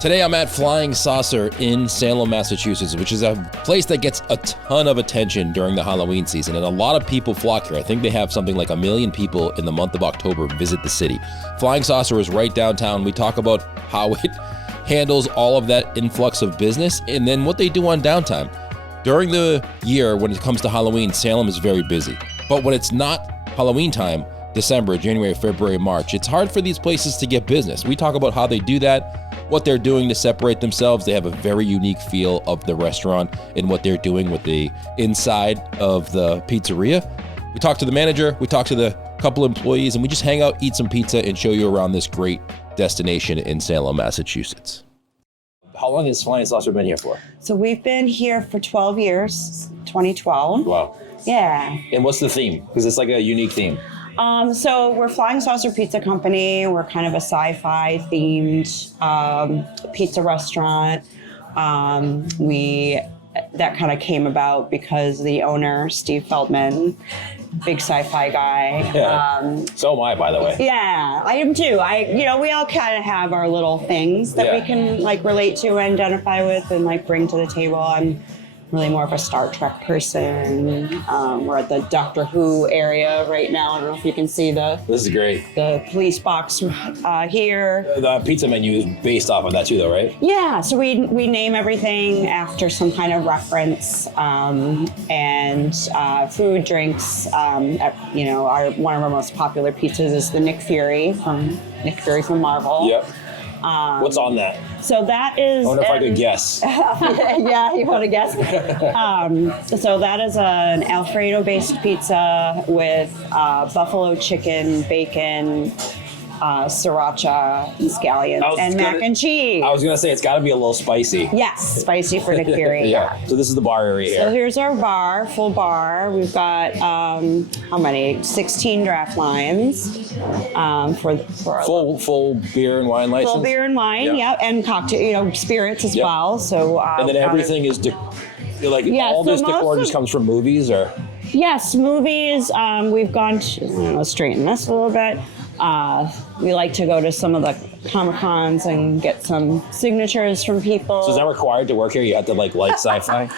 Today I'm at Flying Saucer in Salem, Massachusetts, which is a place that gets a ton of attention during the Halloween season, and a lot of people flock here. I think they have something like 1 million people in the month of October visit the city. Flying Saucer is right downtown. We talk about how it handles all of that influx of business and then what they do on downtime. During the year, when it comes to Halloween, Salem is very busy. But when it's not Halloween time, December, January, February, March, it's hard for these places to get business. We talk about how they do that, what they're doing to separate themselves. They have a very unique feel of the restaurant and what they're doing with the inside of the pizzeria. We talk to the manager, we talk to the couple employees, and we just hang out, eat some pizza, and show you around this great destination in Salem, Massachusetts. How long has Flying Saucer been here for? So we've been here for 12 years, 2012. Wow. Yeah. And what's the theme? Because it's like a unique theme. So we're Flying Saucer Pizza Company. We're kind of a sci-fi themed pizza restaurant. That kind of came about because the owner, Steve Feldman, big sci-fi guy. Yeah. So am I, by the way. Yeah, I am too. We all kind of have our little things that we can like relate to, identify with, and like bring to the table. I'm really more of a Star Trek person. We're at the Doctor Who area right now. I don't know if you can see This is great. the police box here. The pizza menu is based off of that too, though, right? Yeah, so we name everything after some kind of reference, and food, drinks. One of our most popular pizzas is the Nick Fury from Marvel. Yep. What's on that? So that is. I wonder if I could guess. Yeah, you want to guess? So that is an Alfredo-based pizza with buffalo chicken, bacon, sriracha, and scallions, and mac and cheese. I was going to say it's got to be a little spicy. Yes, spicy for Nick Fury. Yeah. So this is the bar area here. So here's our bar, full bar. We've got how many? 16 draft lines for full beer and wine license. full beer and wine. Yep, and cocktail, spirits as well. So and then everything is all this decor just comes from movies, or yes, movies. We've gone to let's straighten this a little bit. We like to go to some of the Comic-Cons and get some signatures from people. So is that required to work here? You have to like sci-fi?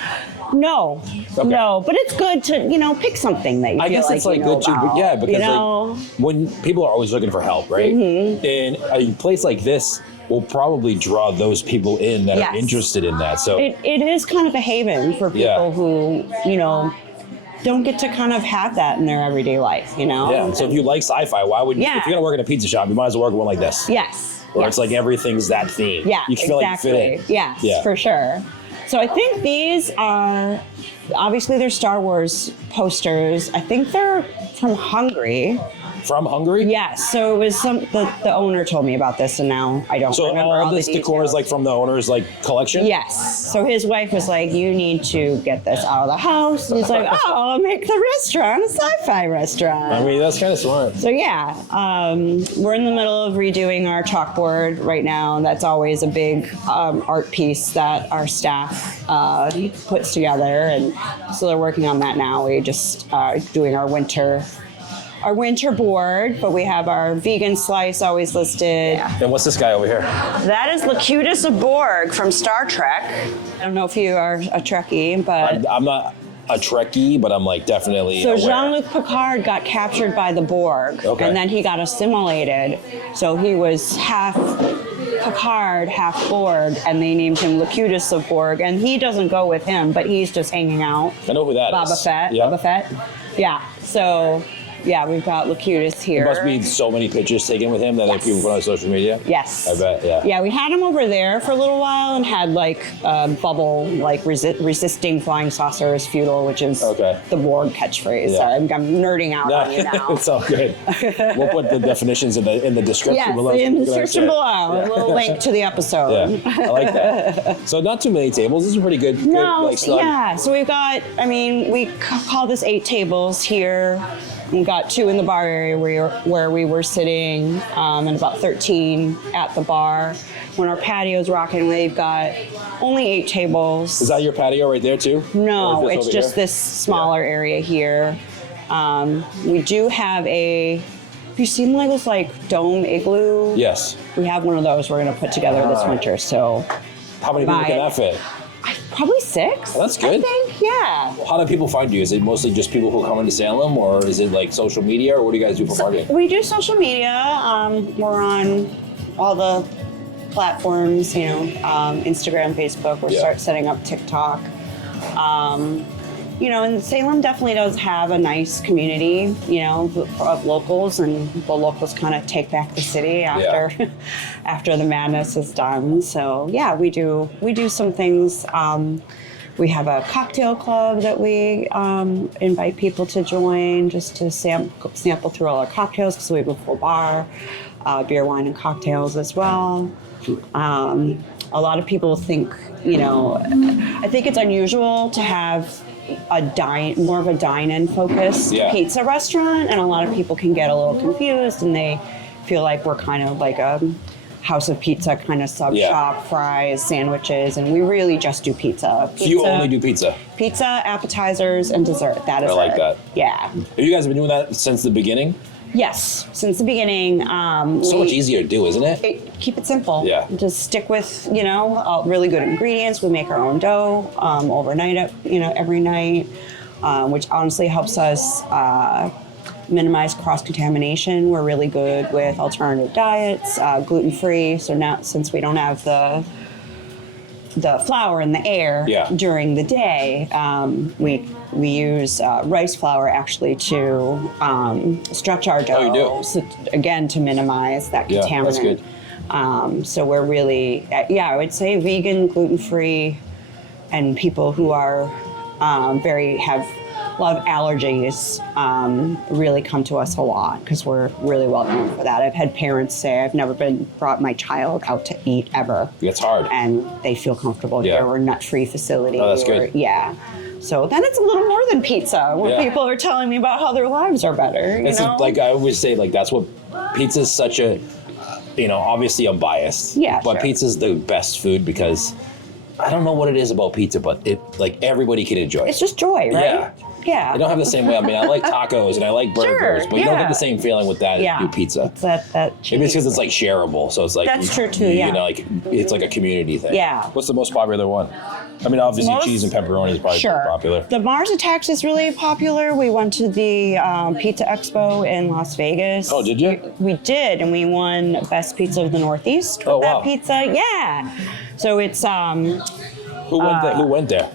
No, Okay. no, but it's good to, pick something that you I feel guess like it's like you know good too, about, but yeah, because when people are always looking for help, right? Mm-hmm. And a place like this will probably draw those people in that are interested in that. So it is kind of a haven for people who, don't get to kind of have that in their everyday life, Yeah, so if you like sci-fi, why would if you're going to work in a pizza shop, you might as well work at one like this. Yes. Where it's like everything's that theme. Yeah, you feel exactly. like you fit in. Yes, for sure. So I think these are, obviously they're Star Wars posters. I think they're from Hungary. From Hungary? Yes. So it was the owner told me about this, and now I don't remember all this the decor is details. like from the owner's collection? Yes. So his wife was like, you need to get this out of the house. And he's like, I'll make the restaurant a sci-fi restaurant. I mean, that's kind of smart. So yeah, we're in the middle of redoing our chalkboard right now. That's always a big art piece that our staff puts together, and so they're working on that now. We just doing our winter board, but we have our vegan slice always listed. And what's this guy over here? That is Locutus of Borg from Star Trek. I don't know if you are a Trekkie, but I'm not a Trekkie, but I'm definitely so aware. Jean-Luc Picard got captured by the Borg, and then he got assimilated. So he was half Picard, half Borg, and they named him Locutus of Borg. And he doesn't go with him, but he's just hanging out. I know who that is. Boba Fett. Yeah. So. Yeah, we've got Locutus here. There must be so many pictures taken with him that people put on social media. Yes. I bet, yeah. Yeah, we had him over there for a little while and had bubble, resisting flying saucers feudal, which is the Borg catchphrase. Yeah. I'm nerding out on you now. It's all good. We'll put the definitions in the description below. Yes, in the description below. Yeah. A little link to the episode. Yeah, I like that. So not too many tables. This is pretty good. So we've got, we call this 8 tables here. We got 2 in the bar area where we were sitting, and about 13 at the bar. When our patio's rocking, we've got only 8 tables. Is that your patio right there too? No, it's just this smaller area here. We do have a you seen like those like dome igloo? Yes. We have one of those we're going to put together this winter. So How many people can that fit? probably 6. Well, that's good. I think, yeah. How do people find you? Is it mostly just people who come into Salem, or is it like social media, or what do you guys do for marketing? We do social media. We're on all the platforms, Instagram, Facebook. We're start setting up TikTok. And Salem definitely does have a nice community, of locals, and the locals kind of take back the city after after the madness is done. So yeah, we do some things. We have a cocktail club that we invite people to join just to sample through all our cocktails, because we have a full bar, beer, wine, and cocktails as well. A lot of people think, I think it's unusual to have more of a dine-in focused pizza restaurant, and a lot of people can get a little confused, and they feel like we're kind of like a house of pizza kind of sub shop, fries, sandwiches, and we really just do pizza. So you only do pizza? Pizza, appetizers, and dessert. That is I like that. Yeah. Have you guys been doing that since the beginning? Yes, since the beginning. So much easier to do, isn't it? Keep it simple. Yeah. Just stick with, really good ingredients. We make our own dough overnight, every night, which honestly helps us minimize cross-contamination. We're really good with alternative diets, gluten-free. So now, since we don't have the flour in the air during the day, we use rice flour actually to stretch our dough. Oh, you do? So, again, to minimize that contaminant. Yeah, that's good. So we're really, I would say vegan, gluten-free, and people who are have a lot of allergies really come to us a lot, because we're really well known for that. I've had parents say, I've never brought my child out to eat ever. It's hard. And they feel comfortable here. We're a nut-free facility. Oh, that's good. Yeah. So then it's a little more than pizza, when people are telling me about how their lives are better. Like I always say, like that's what pizza's such a, obviously I'm biased. Yeah, but sure. pizza's the best food because I don't know what it is about pizza, but it everybody can enjoy it. It's just joy, right? Yeah. I don't have the same way. I mean, I like tacos and I like burgers, but you don't get the same feeling with that as you do pizza. It's that Maybe it's because it's like shareable, so it's like that's true too. like it's like a community thing. Yeah. What's the most popular one? I mean, obviously cheese and pepperoni is probably popular. The Mars Attacks is really popular. We went to the Pizza Expo in Las Vegas. Oh, did you? We did, and we won Best Pizza of the Northeast with that pizza. Yeah. So it's Who went there?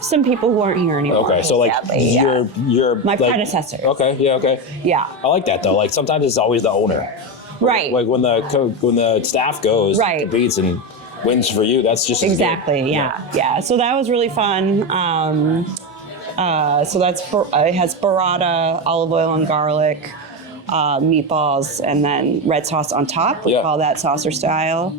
Some people who aren't here anymore. Okay, so like you're my predecessors. Okay, okay. Yeah. I like that though. Like sometimes it's always the owner. Right. Like when the staff goes, competes and wins for you. That's just exactly. Yeah. So that was really fun. So it has burrata, olive oil and garlic, meatballs, and then red sauce on top. We call that saucer style.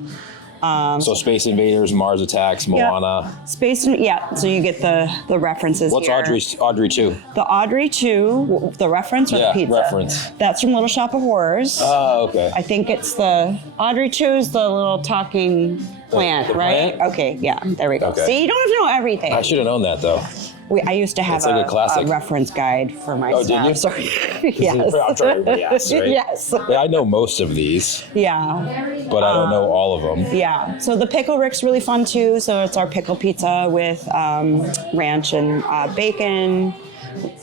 So Space Invaders, Mars Attacks, Moana. So you get the references. What's here. Audrey 2? The Audrey 2, the reference or the pizza? Reference. That's from Little Shop of Horrors. Oh, okay. I think it's the Audrey 2 is the little talking plant, right? Plant? Okay, yeah, there we go. Okay. See, you don't have to know everything. I should have known that though. I used to have like a reference guide for my staff. Did you? Sorry. Yes. I'm sure everybody asks, right? Yes. Yeah, I know most of these. Yeah. But I don't know all of them. Yeah. So the Pickle Rick's really fun too. So it's our pickle pizza with ranch and bacon.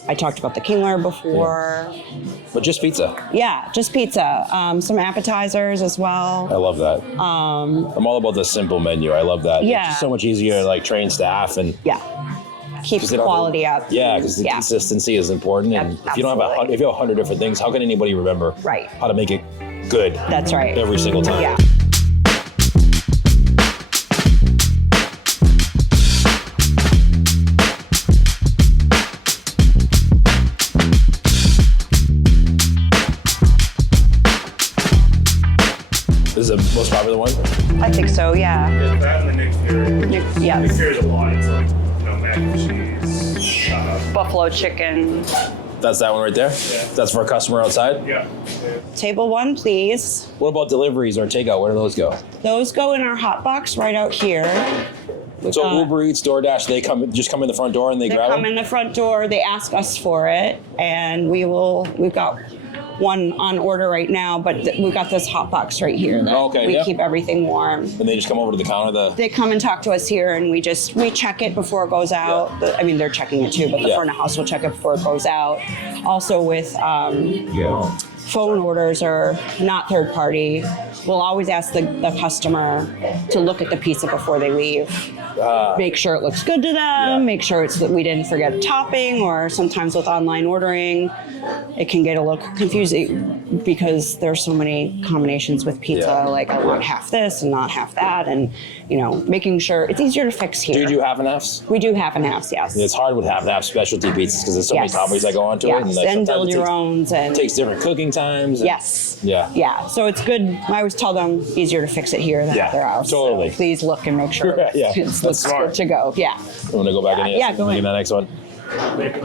I talked about the Kingler before. Yeah. But just pizza. Yeah, just pizza. Some appetizers as well. I love that. I'm all about the simple menu. I love that. Yeah. It's just so much easier to like train staff and keeps the quality up. Yeah, because the consistency is important. And if you don't have if you have 100 different things, how can anybody remember how to make it good? That's right. Every single time. Yeah. This is the most popular one? I think so, yeah. Yeah, that and the Nick Fury. Yeah. Nick Fury's a lot. It's like, mac and cheese. Buffalo chicken. That's that one right there? Yeah. That's for a customer outside? Yeah. Table 1, please. What about deliveries or takeout? Where do those go? Those go in our hot box right out here. So Uber Eats, DoorDash, they come in the front door and they grab them? They come in the front door, they ask us for it, and we've got one on order right now, but we've got this hot box right here that we keep everything warm. And they just come over to the counter? They come and talk to us here, and we check it before it goes out. I mean, they're checking it too, but the front of house will check it before it goes out. Also with phone orders are not third party. We'll always ask the customer to look at the pizza before they leave. Make sure it looks good to them, make sure it's that we didn't forget a topping, or sometimes with online ordering, it can get a little confusing because there's so many combinations with pizza, like I want half this and not half that, and making sure it's easier to fix here. Do you do half and halves? We do half and halves, yes. It's hard with half and half specialty pizzas because there's so many toppings that go onto it. And build your own. It takes different cooking times. Yes. Yeah. So it's good. I always tell them easier to fix it here than at their house. Totally. So please look and make sure it's good to go. Yeah. You want to go back in here? Yeah, go ahead. That next one.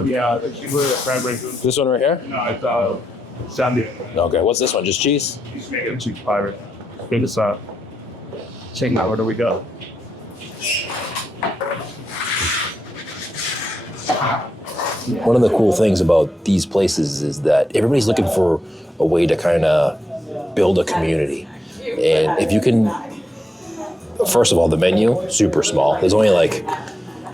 Yeah, the cheeseburger, crab rangoon. This one right here? No, it's Sandy. Okay, what's this one? Just cheese? He's making cheese pirate. Big us up. Check out, where do we go? One of the cool things about these places is that everybody's looking for a way to kind of build a community. And if you can, first of all, the menu, super small. There's only like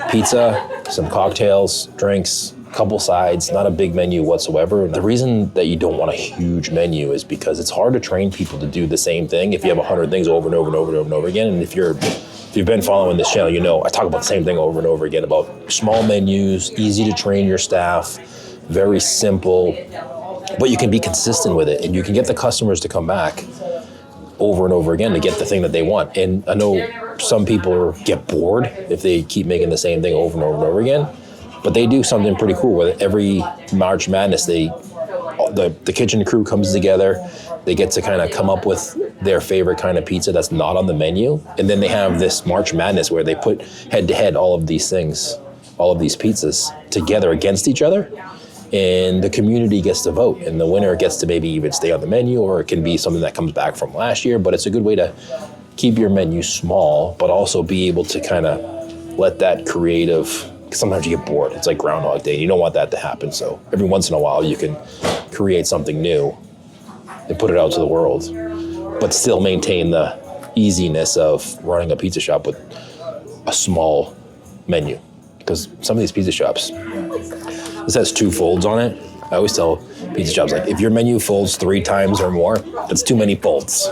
pizza, some cocktails, drinks, couple sides, not a big menu whatsoever. The reason that you don't want a huge menu is because it's hard to train people to do the same thing if you have 100 things over and over and over and over and over again. And if you've been following this channel, I talk about the same thing over and over again about small menus, easy to train your staff, very simple, but you can be consistent with it and you can get the customers to come back over and over again to get the thing that they want. And I know some people get bored if they keep making the same thing over and over and over again, but they do something pretty cool with every March Madness. The kitchen crew comes together. They get to kind of come up with their favorite kind of pizza that's not on the menu. And then they have this March Madness where they put head to head all of these things, all of these pizzas together against each other. And the community gets to vote, and the winner gets to maybe even stay on the menu, or it can be something that comes back from last year. But it's a good way to keep your menu small, but also be able to kind of let that creative, sometimes you get bored. It's like Groundhog Day. You don't want that to happen. So every once in a while, you can create something new and put it out to the world, but still maintain the easiness of running a pizza shop with a small menu. Because some of these pizza shops, this has 2 folds on it. I always tell pizza shops, like, if your menu folds 3 times or more, that's too many folds.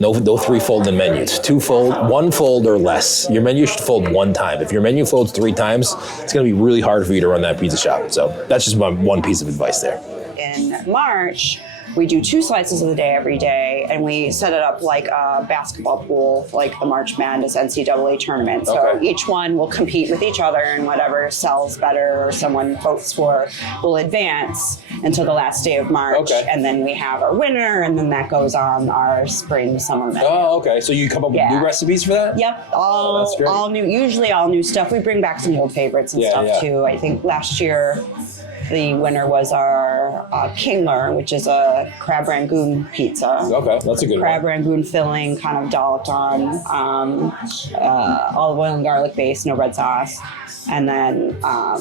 No 3 folding menus. 2 fold, 1 fold or less. Your menu should fold 1 time. If your menu folds 3 times, it's gonna be really hard for you to run that pizza shop. So that's just my one piece of advice there. In March, we do 2 slices of the day every day, and we set it up like a basketball pool, like the March Madness NCAA tournament. So each one will compete with each other, and whatever sells better or someone votes for will advance until the last day of March. And then we have our winner, and then that goes on our spring, summer menu. Oh, okay. So you come up with new recipes for that? Yep. That's great. All new, usually all new stuff. We bring back some old favorites and stuff too. I think last year, the winner was our Kingler, which is a crab rangoon pizza. Okay, that's a good crab one. rangoon filling, kind of dolloped on olive oil and garlic base, no red sauce. And then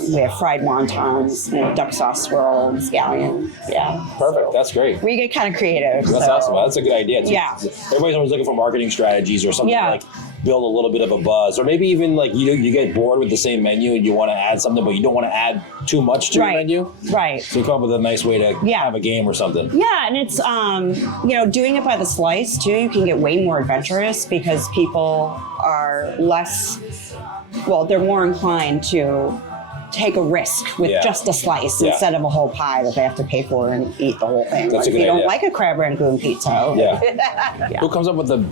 we have fried wontons, duck sauce swirl, and scallion. Yeah. Perfect. That's great. We get kind of creative. That's awesome. That's a good idea too. Yeah. Everybody's always looking for marketing strategies or something like build a little bit of a buzz, or maybe even like you get bored with the same menu and you want to add something, but you don't want to add too much to your menu. Right. So you come up with a nice way to have a game or something. Yeah, and it's doing it by the slice too. You can get way more adventurous because people are they're more inclined to take a risk with just a slice instead of a whole pie that they have to pay for and eat the whole thing. That's a good idea. If you idea. don't like a crab rangoon pizza. Who comes up with the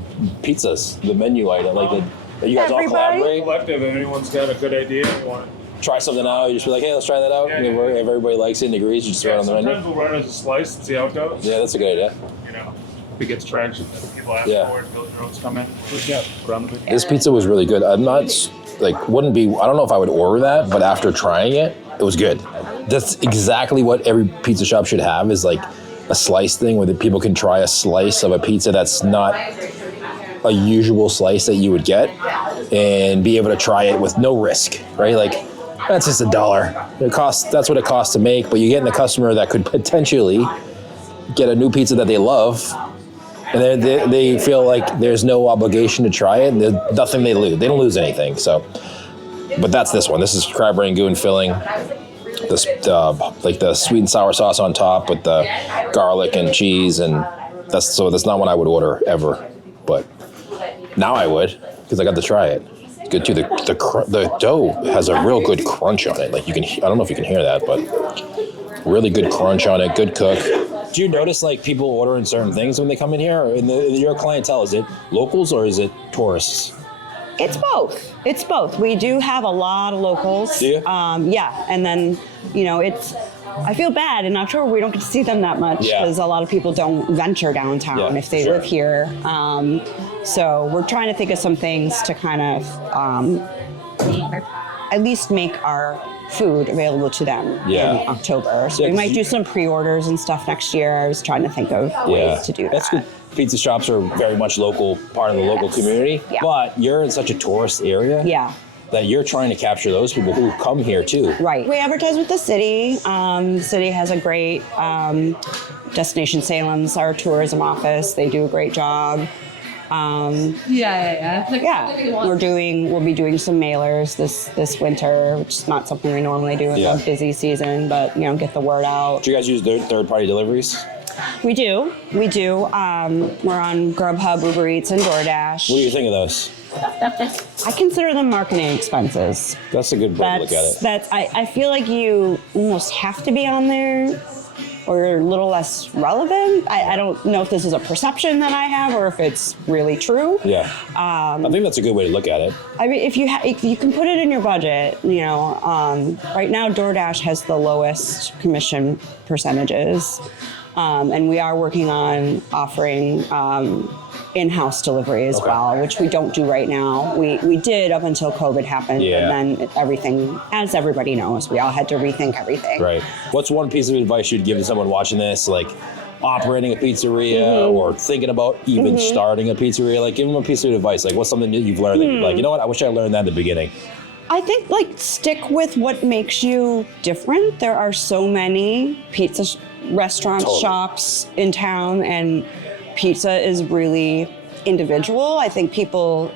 pizzas, the menu item? Like you guys all collaborate? Collective, if anyone's got a good idea, you want to try something out, you just be like, hey, let's try that out. Yeah, and if everybody likes it and agrees, you just throw it on the menu. Sometimes we'll run it as a slice and see how it goes. Yeah, that's a good idea. If it gets traction, people ask for it, build your own come in. This pizza was really good. I'm not I don't know if I would order that, but after trying it, it was good. That's exactly what every pizza shop should have, is like a slice thing where the people can try a slice of a pizza that's not a usual slice that you would get and be able to try it with no risk, right? Like, that's just $1. That's what it costs to make, but you're getting a customer that could potentially get a new pizza that they love, and they feel like there's no obligation to try it. And there's nothing they lose. They don't lose anything. So, but that's this one. This is crab rangoon filling. Like the sweet and sour sauce on top with the garlic and cheese, and that's not one I would order ever. But now I would, because I got to try it. It's good too. The dough has a real good crunch on it. Like I don't know if you can hear that, but really good crunch on it. Good cook. Do you notice like people ordering certain things when they come in here? In your clientele, is it locals or is it tourists? It's both. It's both. We do have a lot of locals. Do you? Yeah, and then I feel bad in October we don't get to see them that much because a lot of people don't venture downtown if they live here. So we're trying to think of some things to kind of at least make our food available to them in October. So we might do some pre-orders and stuff next year. I was trying to think of ways to do that. That's good. Pizza shops are very much part of the local community, but you're in such a tourist area that you're trying to capture those people who come here too. Right. We advertise with the city. The city has a great Destination Salem's our tourism office. They do a great job. We'll be doing some mailers this winter, which is not something we normally do in the busy season, but get the word out. Do you guys use third-party deliveries? We do. We're on Grubhub, Uber Eats, and DoorDash. What do you think of those? I consider them marketing expenses. That's a good way to look at it. I feel like you almost have to be on there or you're a little less relevant. I don't know if this is a perception that I have or if it's really true. Yeah. I think that's a good way to look at it. I mean, if you can put it in your budget, right now DoorDash has the lowest commission percentages. And we are working on offering in-house delivery as well, which we don't do right now. We did up until COVID happened, and then everything, as everybody knows, we all had to rethink everything. Right. What's one piece of advice you'd give to someone watching this, like operating a pizzeria or thinking about even starting a pizzeria? Like, give them a piece of advice. Like, what's something that you've learned that you're like, you know what, I wish I learned that in the beginning. I think stick with what makes you different. There are so many pizza restaurant shops in town, and pizza is really individual. I think people,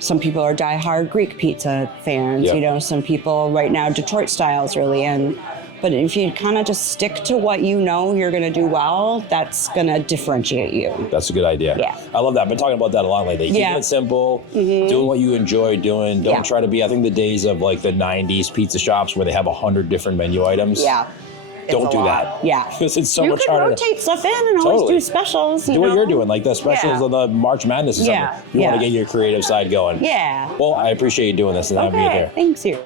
some people are diehard Greek pizza fans. Some people right now Detroit style is really in. But if you kind of just stick to what you're going to do well, that's going to differentiate you. That's a good idea. Yeah. I love that. I've been talking about that a lot lately. Keeping it simple, doing what you enjoy doing. Don't try to be, I think the days of like the 90s pizza shops where they have 100 different menu items. Yeah. Don't do that. Yeah. Because it's so much harder. You can rotate stuff in and always do specials. Do what you're doing, like the specials of the March Madness or something. You want to get your creative side going. Yeah. Well, I appreciate you doing this and having me here. Thanks you.